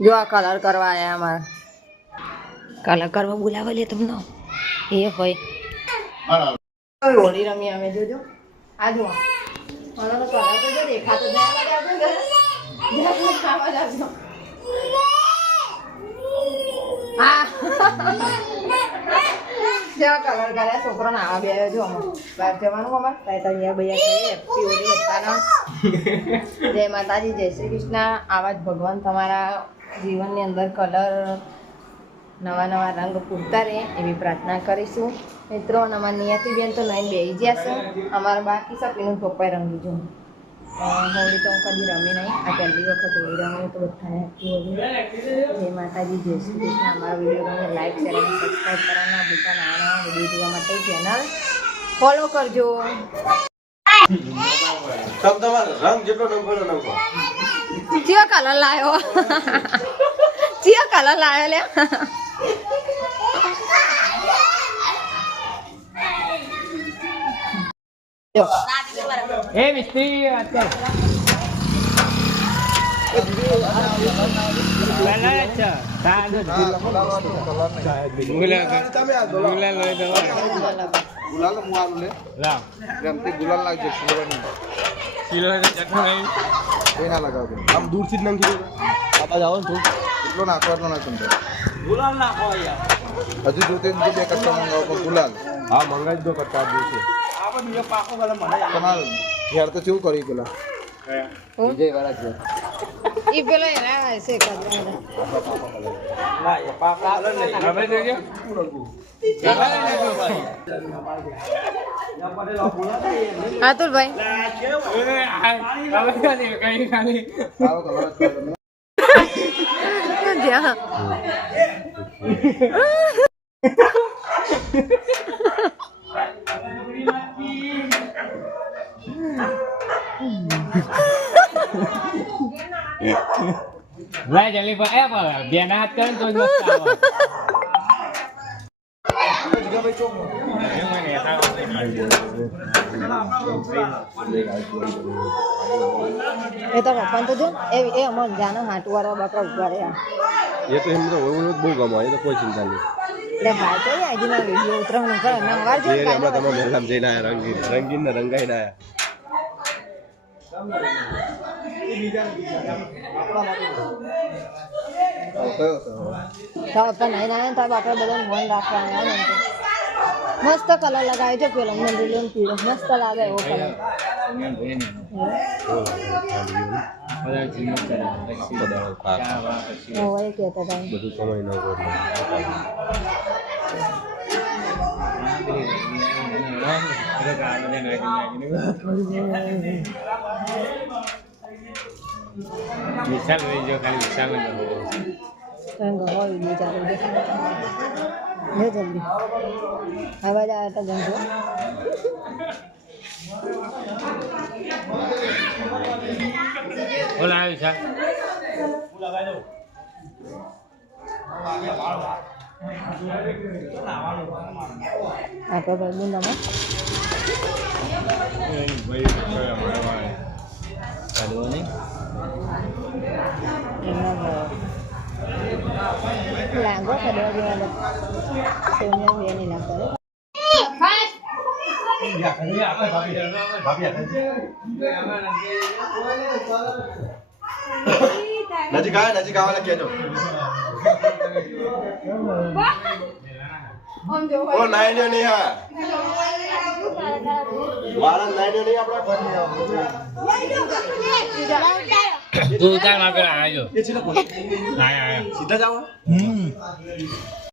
જો આ કલર કરવા આયા અમારે કલર કરવા બોલાવે લે તમને એ હોય હોળી રમી અમે જોજો આ જુઓ મને તો કલર તો જો દેખાતો જ હા જેવા કલર કર્યા છોકરો નાવા બે જો બહાર જવાનું અમારે અહીંયા ભૈયા હેપી હોળી બધાના જય માતાજી જય શ્રી કૃષ્ણ આવા જ ભગવાન તમારા જીવનની અંદર કલર નવા નવા રંગ પૂરતા રહે એવી પ્રાર્થના કરીશું મિત્રો અને અમારા નિયતિબેન તો લઈને બેસી ગયા છે અમારા બાકી સપીનું ટોપાઈ રંગી જો હોળી તો હું કદી રમી નહીં આ પહેલી વખત હોળી રમી તો બધાને હેપી હોળી જય માતાજી જય શ્રી કૃષ્ણ અમારા વિડીયો ગમે લાઈક શેર અને સબસ્ક્રાઈબ કરવાના ભૂલતા ના વિડીયો જોવા માટે ચેનલ ફોલો કરજો ચિયો કલર લાયો ચિયો કલર લાયો લે એ મિસ્ત્રી અત્યારે ગુલાલ લાગજો ના લગાવજો આમ દૂરથી જ નાખી દો જાઓ ને એટલો નાખો એટલો નાખો ગુલાલ નાખો હજુ જોતે બે કટ્ટા મંગાવો પણ ગુલાલ હા મંગાવી દો કટ્ટા દિવસે તમારે ઘેર તો કેવું કર્યું પેલા વિજય વાળા ઘેર ઈ પેલો એના છે કદરા આતુલ ભાઈ ભાઈ જલ્દી પર બેના હાથ કરે તો જ મસ્ત આવે એ તો પપ્પા તો જો એ અમર જાનો હાટુ વાળા બાપા ઉભા રહ્યા એ તો એમ તો બહુ ગમે એ તો કોઈ ચિંતા નહીં એટલે ભાઈ તો આજના વિડીયો ઉતરવાનું કરે ના વાર જો હમણાં તમે મેલામ જઈને આયા રંગીન ને રંગાઈને આયા તો પણ નહીં ના તો આપણે બધાને મન રાખવાનું મસ્ત કલર લગાવ્યો છે પેલો મંદિર પીળો મસ્ત લાગે એવો કલર હોય કહેતા હતા બધું સમય ન વિશાલ રહી ગયો ખાલી વિશાલ રંગ હોય વિડીયો ચાલુ લે જલ્દી અવાજ આવે તો ગંજો બોલા વિશાલ આપણે ભાઈ નામાં લાંગો ખડવા જેવા સોનિયા બે નહીં લાગતા નજીક આવે કેજો ઓ નાઈન્યો નહીં હા મારા નાઈન્યો નહીં આપણા તું ચાલ માં પેલા આવજો સીધા જાઓ